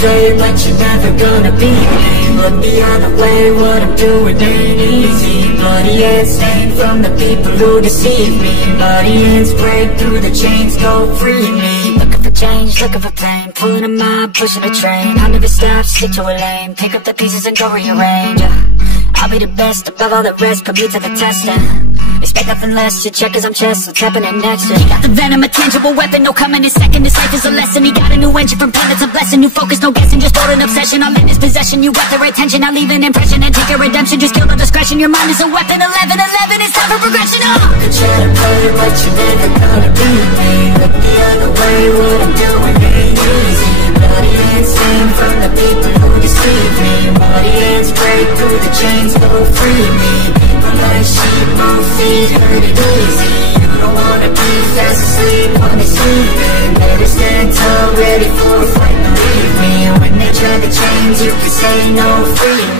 play, but you're never gonna beat me. Look the other way, what I'm doing ain't easy. Bloody hands stained from the people who deceive me. Bloody hands break through the chains, go free me. Looking for change, looking for pain, pulling a mob, pushing a train. I'll never stop, stick to a lane, pick up the pieces and go rearrange. I'll be the best above all the rest, put me to the test and expect nothing less, your check as I'm chess, what's happening next? He got the venom, a tangible weapon, no coming in second. This life is a lesson, he got a new engine from pain, it's a blessing. New focus, no guessing, just hold an obsession. I'm in his possession, you got the right tension. I'll leave an impression and take your redemption. Just kill the discretion, your mind is a weapon. 11-11, it's time for progression. You try to play, but you're never gonna beat me. Look the other way, what I'm doing ain't easy. Bloody hands stained from the people who deceive me. Bloody hands break through the chains, go free me. People like sheep move feet, hurt it easy. You don't wanna be fast asleep when they sleeping. Better stand tall, ready for a fight, believe me. When they try to change, you can say no, free me.